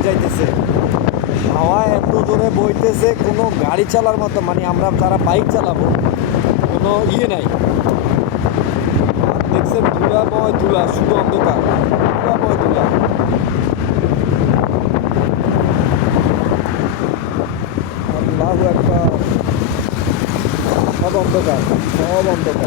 সময় যাইতেছে, হাওয়া এত জোরে বইতেছে, কোনো গাড়ি চালার মতো, মানে আমরা যারা বাইক চালাবো কোনো ইয়ে নাই। আর দেখছেন ধুলাময় ধুলা, শুধু অন্ধকার, ধুলাময় ধুলা। আল্লাহু আকবার। সব অন্ধকার, সব অন্ধকার।